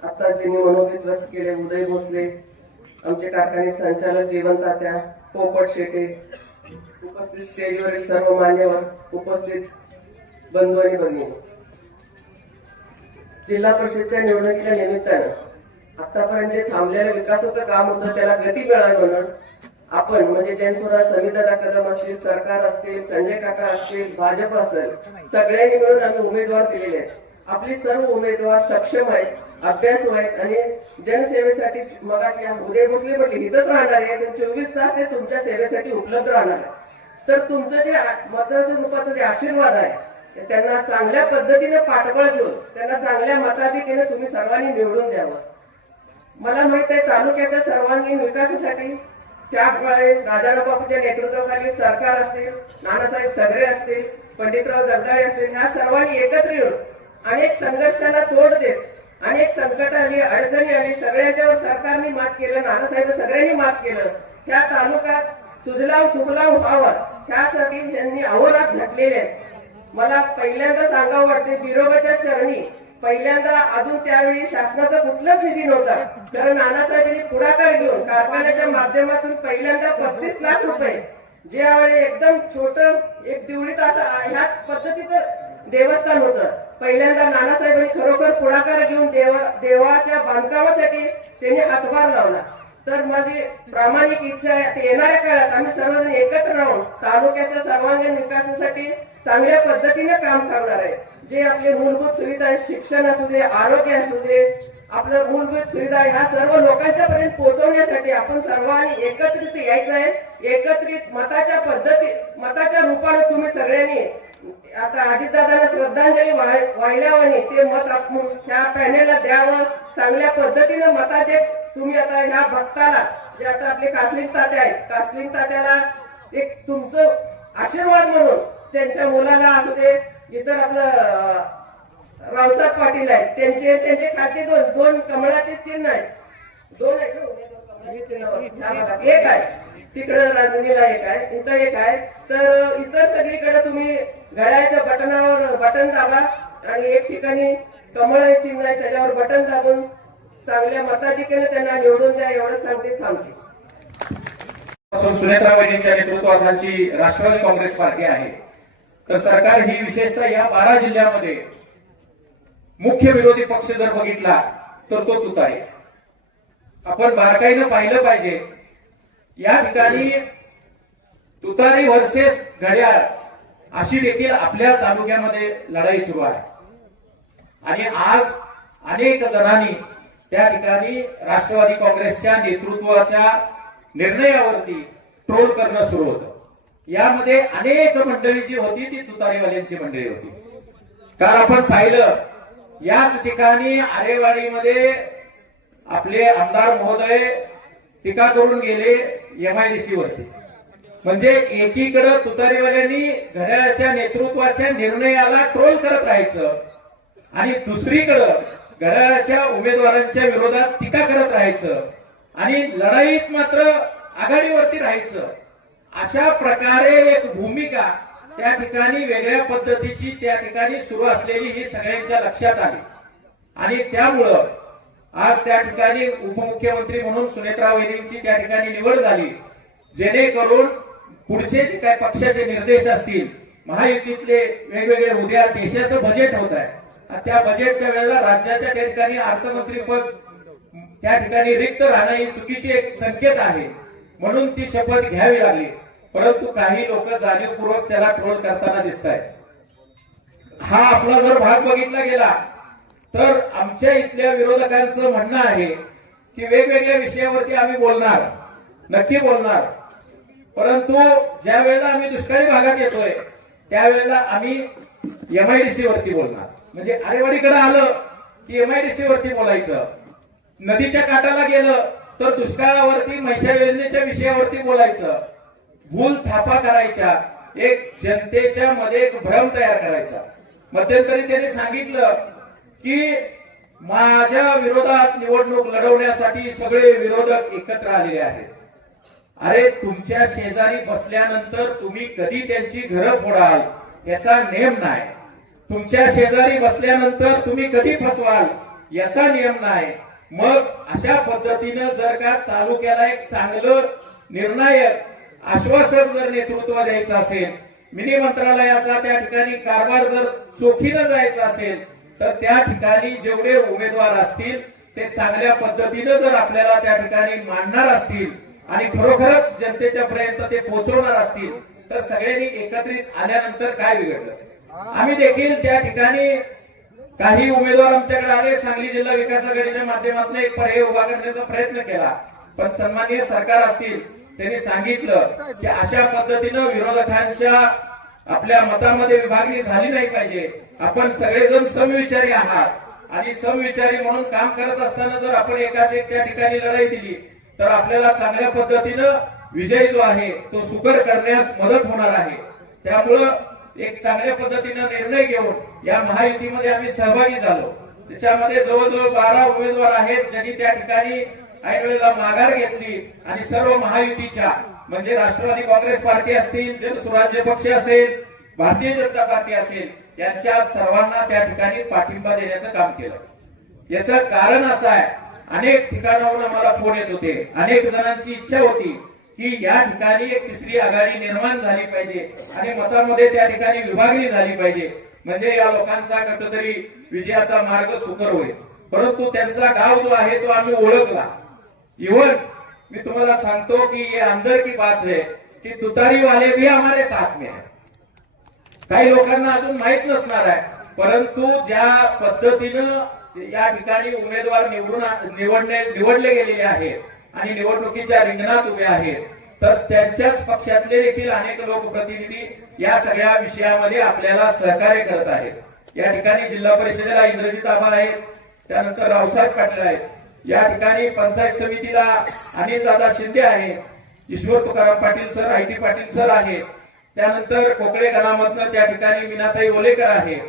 आता ज्यांनी मनोगत व्यक्त केले उदय भोसले, आमचे कारखाने संचालक जीवन तात्या, पोपट शेटे, उपस्थित स्टेजवरील सर्व मान्यवर, उपस्थित बंधू आणि भगिनी. जिल्हा परिषदच्या निवडणुकीच्या निमित्तानं आतापर्यंत जे थांबलेलं विकासाचं काम होतं त्याला गती मिळावी म्हणून आपण म्हणजे जयंतपुरा समिता कदम असतील, सरकार असतील, संजय काका असतील, भाजप असेल, सगळ्यांनी मिळून आम्ही उमेदवार दिलेले आहेत. आपली सर्व उमेदवार सक्षम आहेत, अभ्यासू आहेत आणि जनसेवेसाठी मगाशी उदय भोसले म्हटले इथंच राहणार आहे तर 24 तास ते तुमच्या सेवेसाठी उपलब्ध राहणार आहे. तर तुमचं जे मताच्या रूपाचं जे आशीर्वाद आहे त्यांना चांगल्या पद्धतीने पाठबळ देऊन त्यांना चांगल्या मताधिक्याने तुम्ही सर्वांनी निवडून द्यावं. मला माहित आहे तालुक्याच्या सर्वांगीण विकासासाठी त्याद्वारे राजाराम बापूच्या नेतृत्वाखाली सरकार असतील, नानासाहेब सगरे असतील, पंडितराव जगदाळे असतील, ह्या सर्वांनी एकत्र येऊन अनेक संघर्षाला तोड देत, अनेक संकट आली, अडचणी आली, सगळ्यांच्यावर सरकारने मात केलं, नानासाहेब सगळ्यांनी मात केलं. ह्या तालुक्यात सुजलाम सुफलाम व्हावं ह्यासाठी त्यांनी अहोरात्र झटलेले आहेत. मला पहिल्यांदा सांगावं वाटते बिरोबाच्या चरणी पहिल्यांदा अजून त्यावेळी शासनाचा कुठलाच निधी नव्हता, कारण नानासाहेबांनी पुढाकार घेऊन कारखान्याच्या माध्यमातून पहिल्यांदा 35 लाख रुपये ज्यावेळी एकदम छोट एक दिवळीत असं ह्या पद्धतीचं देवस्थान होतं, पहिल्यांदा नानासाहेबांनी खरोखर पुढाकार घेऊन देवाच्या बांधकामासाठी त्यांनी हातभार लावला. तर माझी प्रामाणिक इच्छा आहे येणाऱ्या काळात आम्ही सर्वजण एकत्र राहून तालुक्याच्या सर्वांगीण विकासासाठी चांगल्या पद्धतीने काम करणार आहे. जे आपले मूलभूत सुविधा आहेत, शिक्षण असू दे, आरोग्य असू दे, आपलं मूलभूत सुविधा ह्या सर्व लोकांच्या पर्यंत पोहोचवण्यासाठी आपण सर्वांनी एकत्रित यायचं आहे. एकत्रित मताच्या रूपाने तुम्ही सगळ्यांनी आता अजितदादांना श्रद्धांजली वाहिल्यावानी ते मत आपण ह्या पॅनेलला द्यावं. चांगल्या पद्धतीने मताचे तुम्ही आता ह्या भक्ताला जे आता आपले कासलिंग तात्या आहेत, कासलिंग तात्याला एक तुमचं आशीर्वाद म्हणून त्यांच्या मुलाला असू दे, इतर आपलं रावसाहेब पाटील आहेत त्यांचे खालचे दोन कमळाचे चिन्ह आहेत. दोन एक आहे तिकडे राजधानीला, एक आहे इथं, एक आहे. तर इतर सगळीकडे तुम्ही घड्याळ्याच्या बटनावर बटन दाबा आणि एक ठिकाणी कमळ चिन्ह आहे त्याच्यावर बटन दाबून चांगल्या मताधिक्याने त्यांना निवडून द्या एवढं सांगते. थांबते. सुनेत्राबाईंच्या नेतृत्वाखालची राष्ट्रवादी काँग्रेस पार्टी आहे. तर सरकार ही विशेषतः या 12 जिल्ह्यामध्ये मुख्य विरोधी पक्ष जर बघितला तर तोच आहे. आपण बारकाईनं पाहिलं पाहिजे. या ठिकाणी तुतारी व्हर्सेस घड्याळ अशी देखील आपल्या तालुक्यामध्ये लढाई सुरू आहे. आणि आज अनेक जणांनी त्या ठिकाणी राष्ट्रवादी काँग्रेसच्या नेतृत्वाच्या निर्णयावरती ट्रोल करणं सुरू होतं. यामध्ये अनेक मंडळी जी होती ती तुतारीवाल्यांची मंडळी होती. काल आपण पाहिलं याच ठिकाणी आरेवाडीमध्ये आपले आमदार महोदय टीका करून गेले MIDC वरती. म्हणजे एकीकडे तुतारीवाल्यांनी घड्याळाच्या नेतृत्वाच्या निर्णयाला ट्रोल करत राहायचं आणि दुसरीकडे घड्याळाच्या उमेदवारांच्या विरोधात टीका करत राहायचं आणि लढाईत मात्र आघाडीवरती राहायचं. अशा प्रकारे एक भूमिका त्या ठिकाणी वेगळ्या पद्धतीची त्या ठिकाणी सुरू असलेली ही सगळ्यांच्या लक्षात आली. आणि त्यामुळं आज त्या ठिकाणी उपमुख्यमंत्री म्हणून सुनेत्रा वहिनींची त्या ठिकाणी निवड झाली, जेणेकरून पुढचे जे काही पक्षाचे निर्देश असतील, महायुतीतले वेगवेगळे, उद्या देशाचं बजेट होत आहे, त्या बजेटच्या वेळेला राज्याच्या त्या ठिकाणी अर्थमंत्रीपद त्या ठिकाणी रिक्त राहणं ही चुकीची एक संकेत आहे, म्हणून ती शपथ घ्यावी लागली. परंतु काही लोक जाणीवपूर्वक त्याला ट्रोल करताना दिसत आहेत. हा आपला जर भाग बघितला गेला तर आमच्या इथल्या विरोधकांचं म्हणणं आहे की वेगवेगळ्या विषयावरती आम्ही बोलणार, नक्की बोलणार, परंतु ज्या वेळेला आम्ही दुष्काळी भागात येतोय त्यावेळेला आम्ही MIDC वरती बोलणार. म्हणजे आरेवाडीकडे आलं की MIDC वरती बोलायचं, नदीच्या काठाला गेलं तर दुष्काळावरती, म्हैसा योजनेच्या विषयावरती बोलायचं, भूल थापा करायच्या, एक जनतेच्या मध्ये एक भ्रम तयार करायचा. मध्यंतरी त्यांनी सांगितलं की माझ्या विरोधात निवडणूक लढवण्यासाठी सगळे विरोधक एकत्र आलेले आहेत. अरे तुमच्या शेजारी बसल्यानंतर तुम्ही कधी त्यांची घरं फोडाल याचा नेम नाही. तुमच्या शेजारी बसल्यानंतर तुम्ही कधी फसवाल याचा नियम नाही. मग अशा पद्धतीनं जर का तालुक्याला एक चांगलं निर्णायक आश्वासक जर नेतृत्व द्यायचं असेल, मिनी मंत्रालयाचा त्या ठिकाणी कारभार जर चोखीनं जायचा असेल, तर त्या ठिकाणी जेवढे उमेदवार असतील ते चांगल्या पद्धतीनं जर आपल्याला त्या ठिकाणी मांडणार असतील आणि खरोखरच जनतेच्या पर्यंत ते पोहोचवणार असतील तर सगळ्यांनी एकत्रित आल्यानंतर काय बिघडलं. आम्ही देखील त्या ठिकाणी काही उमेदवार आमच्याकडे आले, सांगली जिल्हा विकास आघाडीच्या माध्यमातून एक पर्याय उभा करण्याचा प्रयत्न केला, पण सन्माननीय सरकार असतील त्यांनी सांगितलं की अशा पद्धतीनं विरोधकांच्या आपल्या मतामध्ये विभागणी झाली नाही पाहिजे. आपण सगळेजण समविचारी आहात आणि समविचारी म्हणून काम करत असताना जर आपण एकाच एक त्या ठिकाणी लढाई दिली तर आपल्याला चांगल्या पद्धतीनं विजय जो आहे तो सुकर करण्यास मदत होणार आहे. त्यामुळं एक चांगल्या पद्धतीनं निर्णय घेऊन या महायुतीमध्ये आम्ही सहभागी झालो. त्याच्यामध्ये जवळजवळ 12 उमेदवार आहेत ज्यांनी त्या ठिकाणी ऐन वेळेला माघार घेतली आणि सर्व महायुतीच्या म्हणजे राष्ट्रवादी काँग्रेस पार्टी असतील, जनसुराज्य पक्ष असेल, भारतीय जनता पार्टी असेल, यांच्या सर्वांना त्या ठिकाणी पाठिंबा देण्याचं काम केलं. याचं कारण असं आहे, अनेक ठिकाणाहून आम्हाला फोन येत होते, अनेक जणांची इच्छा होती की या ठिकाणी एक तिसरी आघाडी निर्माण झाली पाहिजे आणि मतामध्ये त्या ठिकाणी विभागणी झाली पाहिजे, म्हणजे या लोकांचा कुठेतरी विजयाचा मार्ग सुकर होईल. परंतु त्यांचा गाव जो आहे तो आम्ही ओळखला. इवन मी तुम्हाला सांगतो की ये अंदर की बात है की तुतारी वाले भी हमारे साथ में है. काही लोकांना अजून माहित नसणार आहे, परंतु ज्या पद्धतीनं या ठिकाणी उमेदवार निवडले गेलेले आहेत आणि निवडणुकीच्या रिंगणात उभे आहेत, तर त्यांच्याच पक्षातले देखील अनेक लोकप्रतिनिधी या सगळ्या विषयामध्ये आपल्याला सहकार्य करत आहेत. या ठिकाणी जिल्हा परिषदेला इंद्रजित आबा आहेत, त्यानंतर रावसाहेब पाटील आहेत, या ठिकाणी पंचायत समितीला अनिलदादा शिंदे आहेत, Ishwar Tukaram Patil sir, IT Patil sir आहेत, त्यानंतर कोकळे गणामधनं त्या ठिकाणी मीनाताई ओलेकर आहेत,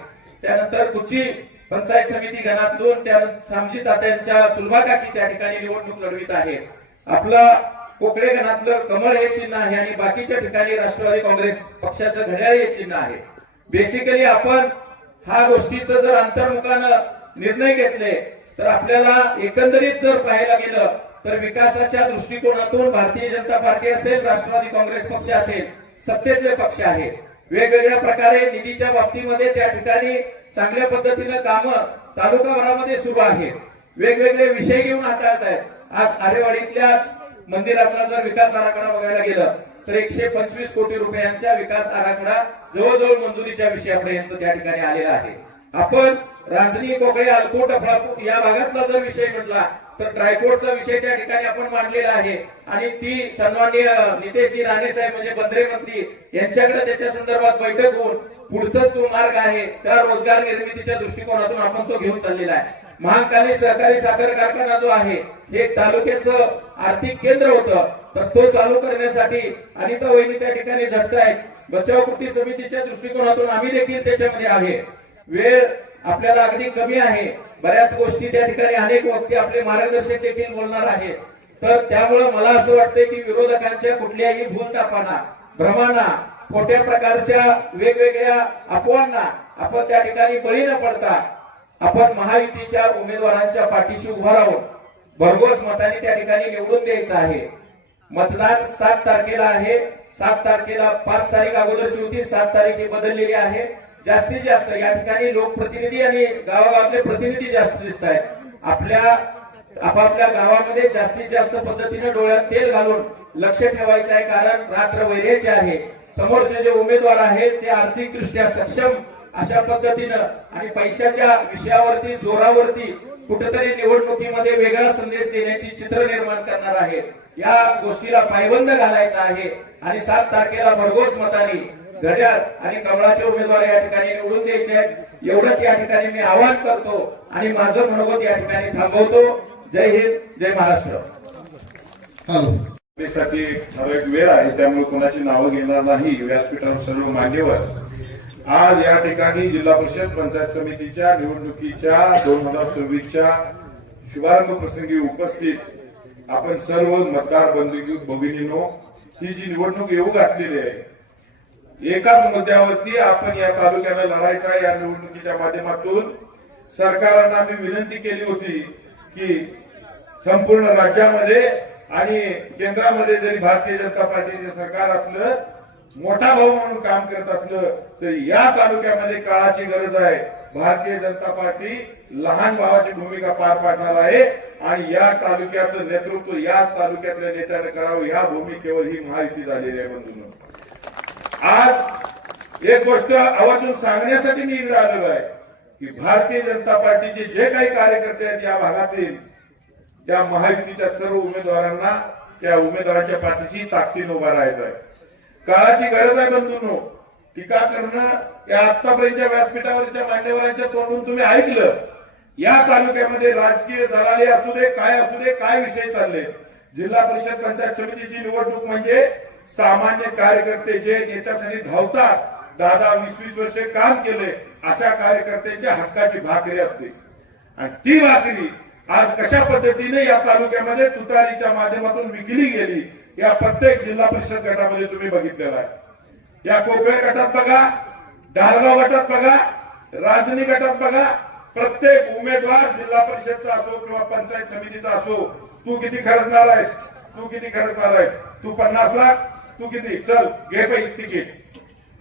त्यानंतर कुची पंचायत समिती गणातून त्यानंतर सामजी तात्यांच्या सुलभाकाकी त्या ठिकाणी निवडणूक लढवित आहेत. आपलं कोकळे गणातलं कमळ हे चिन्ह आहे आणि बाकीच्या ठिकाणी राष्ट्रवादी काँग्रेस पक्षाचं घड्याळ हे चिन्ह आहे. बेसिकली आपण हा गोष्टीचं जर अंतर्मुखानं निर्णय घेतले तर आपल्याला एकंदरीत जर पाहायला गेलं तर विकासाच्या दृष्टिकोनातून भारतीय जनता पार्टी असेल, राष्ट्रवादी काँग्रेस पक्ष असेल, सत्तेतले पक्ष आहेत, वेगवेगळ्या प्रकारे निधीच्या बाबतीमध्ये त्या ठिकाणी चांगल्या पद्धतीनं कामं तालुकाभरामध्ये सुरू आहेत, वेगवेगळे विषय घेऊन हाताळत आहेत. आज आरेवाडीतल्याच मंदिराचा जर विकास आराखडा बघायला गेलं तर 125 कोटी रुपयांच्या विकास आराखडा जवळजवळ मंजुरीच्या विषयापर्यंत त्या ठिकाणी आलेला आहे. आपण रांजणी, कोकळे, अलकोट, अफळापूर या भागातला जर विषय म्हटला तर ट्रायकोडचा विषय त्या ठिकाणी आपण मांडलेला आहे आणि ती सन्माननीय नितेशजी राणे साहेब म्हणजे बंदरे मंत्री यांच्याकडे त्याच्या संदर्भात बैठक होऊन पुढचा जो मार्ग आहे त्या रोजगार निर्मितीच्या दृष्टिकोनातून आपण तो घेऊन चाललेला आहे. महाकाली सहकारी साखर कारखाना जो आहे हे तालुक्याचं आर्थिक केंद्र होतं, तर तो चालू करण्यासाठी अनिता वहिनी त्या ठिकाणी झटतायत. बचाव कृती समितीच्या दृष्टिकोनातून आम्ही देखील त्याच्यामध्ये आहे. वेळ आपल्याला अगदी कमी आहे, बऱ्याच गोष्टी त्या ठिकाणी अनेक वक्ते आपले मार्गदर्शक देखील बोलणार आहेत. तर त्यामुळे मला असं वाटतंय की विरोधकांच्या कुठल्याही भूलतापांना, भ्रमांना, खोट्या प्रकारच्या वेगवेगळ्या अफवांना आपण त्या ठिकाणी बळी न पडता आपण महायुतीच्या उमेदवारांच्या पाठीशी उभा राहून भरघोस मताने त्या ठिकाणी निवडून द्यायचं आहे. मतदान 7 तारखेला आहे. 7 तारखेला 5 तारीख अगोदरची होती, 7 तारीख ही बदललेली आहे. जास्तीत जास्त या ठिकाणी लोकप्रतिनिधी आणि गावागावातले प्रतिनिधी जास्त दिसत आहेत. आपल्या आपापल्या गावामध्ये जास्तीत जास्त पद्धतीने डोळ्यात तेल घालून लक्ष ठेवायचं आहे, कारण रात्र वैऱ्याचे आहे. समोरचे जे उमेदवार आहेत ते आर्थिकदृष्ट्या सक्षम अशा पद्धतीनं आणि पैशाच्या विषयावरती, जोरावरती कुठेतरी निवडणुकीमध्ये वेगळा संदेश देण्याची चित्र निर्माण करणार आहे. या गोष्टीला पायबंद घालायचा आहे आणि 7 तारखेला भरघोस मताने घड्याळ आणि कमळाचे उमेदवार या ठिकाणी निवडून द्यायचे आहेत. एवढंच या ठिकाणी मी आवाहन करतो आणि माझं मनोगत या ठिकाणी थांबवतो. जय हिंद, जय महाराष्ट्र. साठी ठराविक वेळ आहे, त्यामुळे कोणाची नावं घेणार नाही. व्यासपीठावर सर्व मान्यवर आज या ठिकाणी जिल्हा परिषद पंचायत समितीच्या निवडणुकीच्या 2026च्या शुभारंभ प्रसंगी उपस्थित आपण सर्व मतदार बंधू भगिनींनो, ही जी निवडणूक येऊ घातलेली आहे, एकाच मुद्द्यावरती आपण या तालुक्याला लढायचा आहे. या निवडणुकीच्या माध्यमातून सरकारांना मी विनंती केली होती की संपूर्ण राज्यामध्ये आणि केंद्रामध्ये जरी भारतीय जनता पार्टीचे सरकार असलं, मोठा भाऊ म्हणून काम करत असलं, तर या तालुक्यामध्ये काळाची गरज आहे. भारतीय जनता पार्टी लहान भावाची भूमिका पार पाडणार आहे आणि या तालुक्याचं नेतृत्व याच तालुक्यातल्या नेत्याने करावं. या भूमिकेवर ही महायुती झालेली आहे. बंधूंनो, आज एक गोष्ट आवर्जून सांगण्यासाठी मी इकडे आलेलो आहे की भारतीय जनता पार्टीचे जे काही कार्यकर्ते आहेत या भागातील, त्या महायुतीच्या सर्व उमेदवारांना त्या उमेदवाराच्या पाठीशी ताकदीने उभा राहायचं आहे. काळाची गरज आहे. बंधूंनो, टीका करणं या आतापर्यंतच्या व्यासपीठावरच्या मान्यवरांच्या तोंडून तुम्ही ऐकलं. या तालुक्यामध्ये राजकीय दलाली असू दे, काय असू दे, काय विषय चालले. जिल्हा परिषद पंचायत समितीची निवडणूक म्हणजे सामान्य कार्यकर्ते जे नेत्यासाठी धावतात, 10-20 वर्षे काम केले, अशा कार्यकर्त्यांच्या हक्काची भाकरी असते. आणि ती भाकरी आज कशा पद्धतीने या तालुक्यामध्ये तुतारीच्या माध्यमातून विकली गेली, या प्रत्येक जिल्हा परिषद गटामध्ये तुम्ही बघितलेला आहे. या कोकळे गटात बघा, डालगाव गटात बघा, राजनी गटात बघा, प्रत्येक उमेदवार जिल्हा परिषदचा असो किंवा पंचायत समितीचा असो, तू किती खर्चणार आहेस, तू किती खर्चणार आहेस, तू 50 लाख, तू किती, चल घे पैसे तिकीट.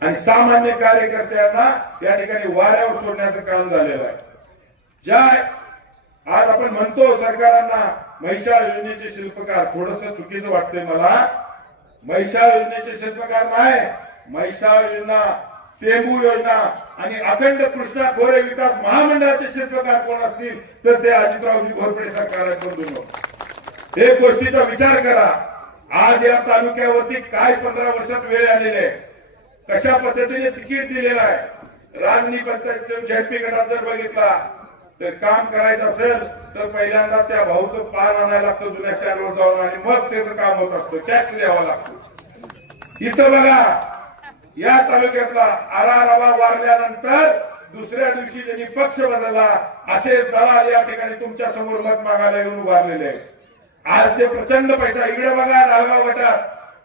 आणि सामान्य कार्यकर्त्यांना या ठिकाणी वाऱ्यावर सोडण्याचं काम झालेलं आहे. ज्या आज आपण म्हणतो सरकारांना म्हैसाळ योजनेचे शिल्पकार, थोडस चुकीचं वाटतंय मला. म्हैसाळ योजनेचे शिल्पकार नाही, म्हैसाळ योजना, टेंबू योजना आणि अखंड कृष्णा खोरे विकास महामंडळाचे शिल्पकार कोण असतील तर ते अजितरावजी घोरपडे सरकार आहेत. एक गोष्टीचा विचार करा, आज या तालुक्यावरती काय 15 वर्षात वेळ आलेली आहे, कशा पद्धतीने तिकीट दिलेलं आहे. राजनी पंचायत झेडपी गटात जर बघितला तर काम करायचं असेल तर पहिल्यांदा त्या भाऊचं पान आणायला लागतं जुन्या स्टँडवर जाऊन आणि मग त्याचं काम होत असतं, टॅक्स द्यावा लागतो. इथं बघा, या तालुक्यातला आरारावा वारल्यानंतर दुसऱ्या दिवशी ज्यांनी पक्ष बदलला असे दलाल या ठिकाणी तुमच्या समोर मत मागायला येऊन उभारलेले आहेत. आज ते प्रचंड पैसा, इकडे बघा नागाव गटात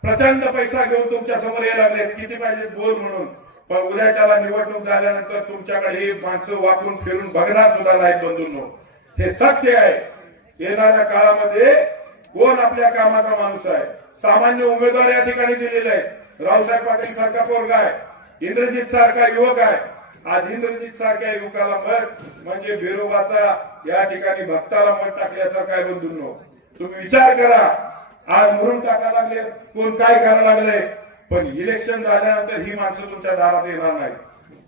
प्रचंड पैसा घेऊन तुमच्या समोर यायला लागलेत, किती पाहिजे बोल म्हणून. पण उद्याच्याला निवडणूक झाल्यानंतर तुमच्याकडे ही माणसं वापरून फिरून बघणार सुद्धा नाहीत. बंधूंनो, हे सत्य आहे. येणाऱ्या काळामध्ये कोण आपल्या कामाचा माणूस आहे, सामान्य उमेदवार या ठिकाणी दिलेले आहेत. रावसाहेब पाटील सारखा पोरगा आहे, इंद्रजित सारखा युवक आहे. आज इंद्रजित सारख्या युवकाला मत म्हणजे बिरोबाचा या ठिकाणी भक्ताला मत टाकल्यासारखं आहे. बंधूंनो, तुम्ही विचार करा, आज मुरुम टाकायला लागले, कोण काय करायला लागले, पण इलेक्शन झाल्यानंतर ही माणसं तुमच्या दारात येणार नाही.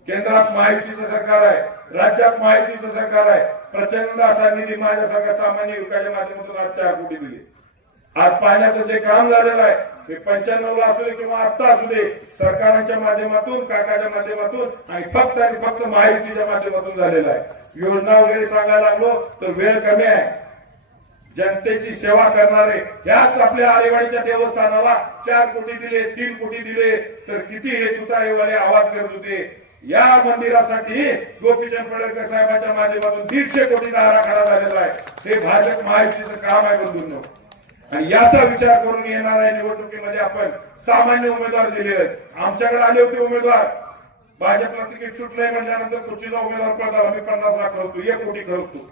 केंद्रात महायुतीचं सरकार आहे, राज्यात महायुतीचं सरकार आहे. प्रचंड असा निधी माझ्यासारख्या सामान्य युवकाच्या माध्यमातून आज 4 कोटी दिले. आज पाण्याचं जे काम झालेलं आहे ते 95 ला असू दे किंवा आता असू दे, सरकारांच्या माध्यमातून, काकाच्या माध्यमातून आणि फक्त महायुतीच्या माध्यमातून झालेलं आहे. योजना वगैरे सांगायला लागलो तर वेळ कमी आहे. जनतेची सेवा करणारे याच आपल्या आरेवाडीच्या देवस्थानाला 4 कोटी दिले, 3 कोटी दिले, तर किती हे तुतारीवाले आवाज करत होते. या मंदिरासाठी गोपीचंद पडळकर साहेबांच्या माध्यमातून 150 कोटीचा आराखडा झालेला आहे. हे भाजप महायुतीचं काम आहे बंधूंनो. आणि याचा विचार करून येणाऱ्या निवडणुकीमध्ये आपण सामान्य उमेदवार दिले आहेत. आमच्याकडे आले होते उमेदवार, भाजपला तिकीट सुटलंय म्हटल्यानंतर कुठचा उमेदवार पळताला मी 50 लाख खर्चतो, 1 कोटी खर्चतो.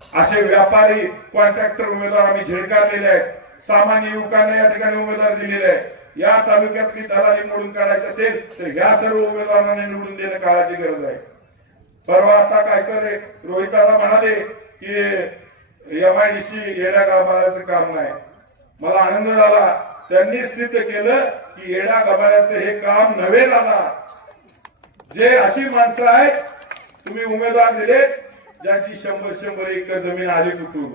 असे व्यापारी, कॉन्ट्रॅक्टर उमेदवार आम्ही झिडकारलेले आहेत. सामान्य युवकांना या ठिकाणी उमेदवार दिलेले आहे. या तालुक्यातली दलाली मोडून काढायची असेल तर या सर्व उमेदवारांना निवडून देणं काळाची गरज आहे. परवा आता काय तर रोहित दादा म्हणाले की MIDC येड्या गाभाऱ्याचं काम नाही. मला आनंद झाला, त्यांनी सिद्ध केलं की येड्या गाभाऱ्याचं हे काम नव्हे दादा. जे अशी माणसं आहेत, तुम्ही उमेदवार दिले ज्यांची 100 एकर जमीन आली कुठून,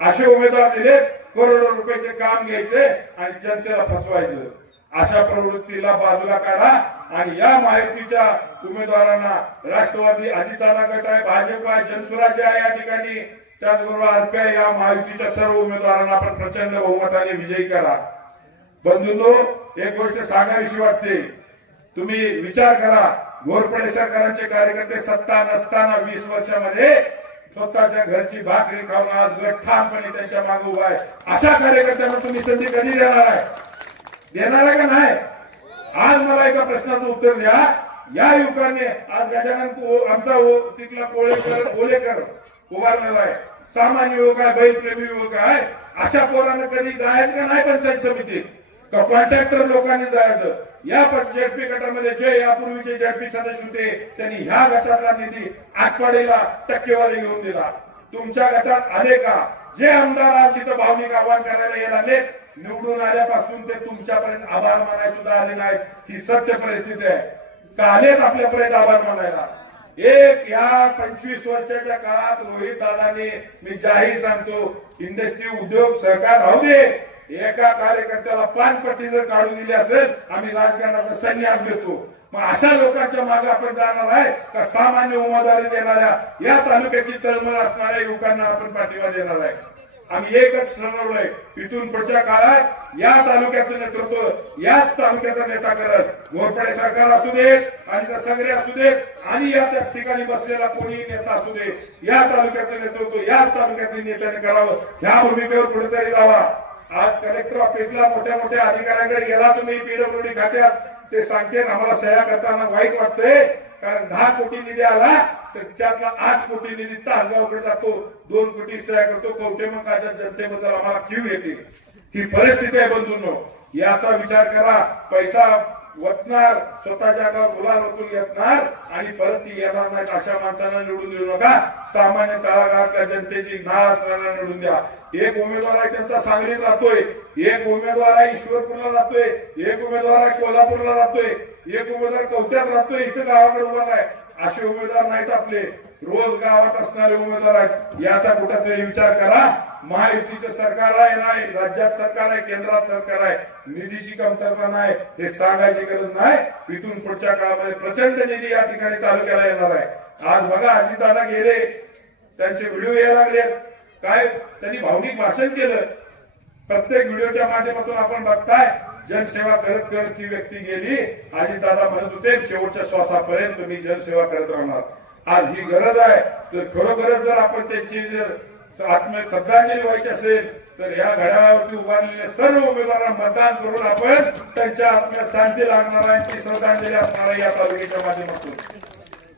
असे उमेदवार दिले करोडो रुपयाचे काम घ्यायचे आणि जनतेला फसवायचं. अशा प्रवृत्तीला बाजूला काढा आणि या महायुतीच्या उमेदवारांना, राष्ट्रवादी अजिताना गट आहे, भाजप आहे, जनसुराज्य आहे या ठिकाणी, त्याचबरोबर RPI या महायुतीच्या सर्व उमेदवारांना आपण प्रचंड बहुमताने विजयी करा. बंधूंनो, एक गोष्ट सांगावीशी वाटते, तुम्ही विचार करा, घोरपडे सरकारांचे कार्यकर्ते सत्ता नसताना 20 वर्षामध्ये स्वतःच्या घरची भाकरी खाऊन आज गट ठामपणे त्यांच्या मागे उभा आहे. अशा कार्यकर्त्यांना तुम्ही संधी कधी देणार आहे? देणार आहे का नाही? आज मला एका प्रश्नाचं उत्तर द्या. या युवकांनी आज गजानन आमचा तिथला कोलेकर उभारलेला आहे, सामान्य युवक आहे, बैलप्रेमी युवक आहे. अशा पोरांना कधी जायचं का नाही पंचायत समितीत? का कॉन्ट्रॅक्टर लोकांनी जायचं? या जेडपी गटामध्ये जे यापूर्वीचे जेडपी सदस्य होते त्यांनी ह्या गटातला निधी आठवड्याला टक्केवारी घेऊन दिला. तुमच्या गटात आले का? जे आमदार आज इथं भावनिक आव्हान करायला येणार, निवडून आल्यापासून ते तुमच्यापर्यंत आभार मानायला सुद्धा आले नाहीत. ही सत्य परिस्थिती आहे. का आलेत आपल्यापर्यंत आभार मानायला? एक या 25 वर्षाच्या काळात रोहित दादांनी, मी जाहीर सांगतो, इंडस्ट्री, उद्योग, सहकार राहू दे, एका कार्यकर्त्याला पानपट्टी जर काढून दिली असेल, आम्ही राजकारणाचा संन्यास घेतो. मग अशा लोकांच्या मागे आपण जाणार आहे का? सामान्य उमेदवारी देणाऱ्या, या तालुक्याची तळमळ असणाऱ्या युवकांना आपण पाठिंबा देणार आहे. आम्ही एकच ठरवलंय, इथून पुढच्या काळात या तालुक्याचं नेतृत्व याच तालुक्याचा नेता करत, घोरपडे सरकार असू दे आणि त्या सगळे असू दे आणि या त्या ठिकाणी बसलेला कोणी नेता असू दे, या तालुक्याचं नेतृत्व याच तालुक्यातील नेत्याने करावं. ह्या भूमिकेवर कुठेतरी जावा. आज कलेक्टर ऑफिसला मोठ्या मोठ्या अधिकाऱ्यांकडे गेला तुम्ही, PWD खात्यात, ते सांगते आम्हाला सह्या करताना वाईट वाटतंय, कारण 10 कोटी निधी आला तर त्यातला 8 कोटी निधी तासगावकडे जातो, 2 कोटी सह्या करतो. कवटेमंकाच्या जनतेबद्दल आम्हाला कीव येते. ही परिस्थिती आहे बंधूंनो. याचा विचार करा. पैसा वतणार, स्वतःच्या गुलाल वतून येणार आणि परत ती येणार नाहीत. अशा माणसांना निवडून देऊ नका. सामान्य तळागाळातल्या जनतेची नाळ असणाऱ्यांना निवडून द्या. एक उमेदवार आहे त्यांचा सांगलीत राहतोय, एक उमेदवार आहे ईश्वरपूरला राहतोय, एक उमेदवार आहे कोल्हापूरला राहतोय, एक उमेदवार कवट्यात राहतोय, इथं गावाकडे उभा नाही. असे उमेदवार नाहीत आपले, रोज गावात असणारे उमेदवार आहेत. याचा कुठेतरी विचार करा. महायुतीचं सरकार आहे, नाही राज्यात सरकार आहे, केंद्रात सरकार आहे, निधीची कमतरता नाही हे सांगायची गरज नाही. इथून पुढच्या काळामध्ये प्रचंड निधी या ठिकाणी तालुक्याला येणार आहे. आज बघा, अजितदादा गेले, त्यांचे व्हिडिओ यायला लागले, काय त्यांनी भावनिक भाषण केलं. प्रत्येक व्हिडिओच्या माध्यमातून आपण बघताय, जनसेवा करत करत ती व्यक्ती गेली. अजितदादा म्हणत होते शेवटच्या श्वासापर्यंत मी जनसेवा करत राहणार. आज ही गरज आहे. तर खरोखरच जर आपण त्यांची जर श्रद्धांजली व्हायची असेल तर या घड्याळावरती उभारलेल्या सर्व उमेदवारांना मतदान करून आपण त्यांच्या आत्म्यात शांती लागणार आहे, ती श्रद्धांजली असणार आहे. या तालुक्याच्या माध्यमातून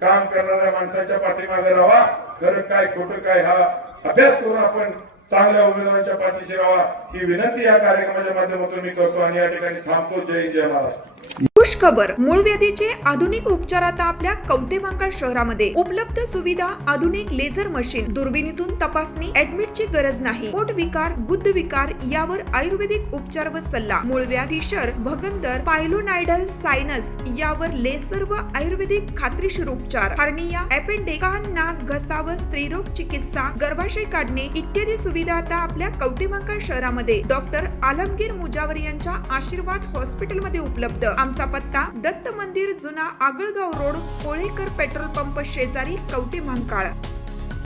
काम करणाऱ्या माणसाच्या पाठीमागे राहा. खरं काय खोटं काय हा अभ्यास करून आपण चांगल्या उमेदवारांच्या पाठीशी राहा, ही विनंती या कार्यक्रमाच्या माध्यमातून मी करतो आणि या ठिकाणी थांबतो. जय हिंद, जय महाराष्ट्र. खबर, मूळ व्याधीचे आधुनिक उपचार आता आपल्या कवठेमहांकाळ शहरामध्ये उपलब्ध. सुविधा, आधुनिक लेझर मशीन, दुर्बिणीतून तपासणी, ऍडमिटची गरज नाही. पोट विकार, गुद्ध विकार यावर आयुर्वेदिक उपचार व सल्ला. मूळ व्याधी, शर, भगंदर, पायलोनायडल, सायनस यावर लेसर व आयुर्वेदिक खात्रीशीर उपचार. हार्निया, अपेंडिक्स, कान, नाक, घसा व स्त्रीरोग चिकित्सा, गर्भाशय काढणे इत्यादी सुविधा आता आपल्या कवठेमहांकाळ शहरामध्ये डॉक्टर आलमगीर मुजावर यांच्या आशीर्वाद हॉस्पिटलमध्ये उपलब्ध. आमचा पत्ता दत्त मंदिर, जुना Agalgaon road, Kolekar petrol pump शेजारी, कवठेमहांकाळ.